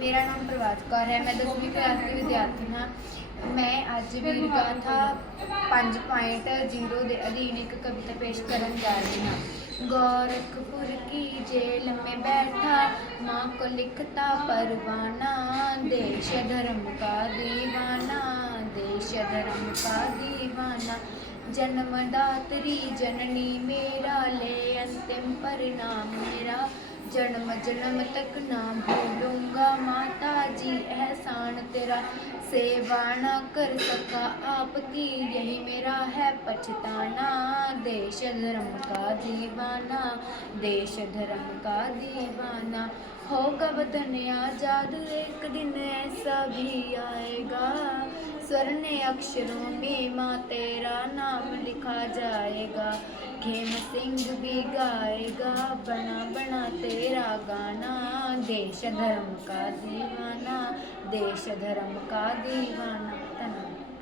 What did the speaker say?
मेरा नाम प्रभात कौर है। मैं 10वीं क्लास की विद्यार्थी हाँ। मैं अज वीर गाथा 5.0 के अधीन एक कविता पेश करन जा रही हाँ। गोरखपुर की जेल में बैठा माँ को लिखता परवाना, देश धर्म का दीवाना, देश धर्म का दीवाना। जन्मदात्री जननी मेरा, ले अंतिम परिणाम मेरा, जन्म जन्म तक ना भूलूंगा माता जी एहसान तेरा, सेवा ना कर सका आपकी यही मेरा है पछताना, देश धर्म का दीवाना, देश धर्म का दीवाना। होगा वतन आजाद एक दिन ऐसा भी आएगा, स्वर्ण अक्षरों में माँ तेरा नाम लिखा जाएगा, खेम सिंह भी गाएगा बना बना तेरा गाना, देश धर्म का दीवाना, देश धर्म का दीवाना।